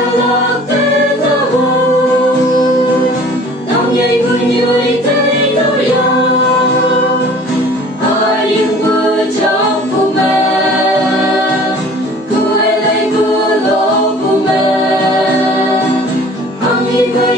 lạc thế thơ hồ nong nhảy vui nhười thế thơ ya ai yên vừa trong phụ mẹ cứ ai lấy cứ lỗ phụ mẹ ang yên vừa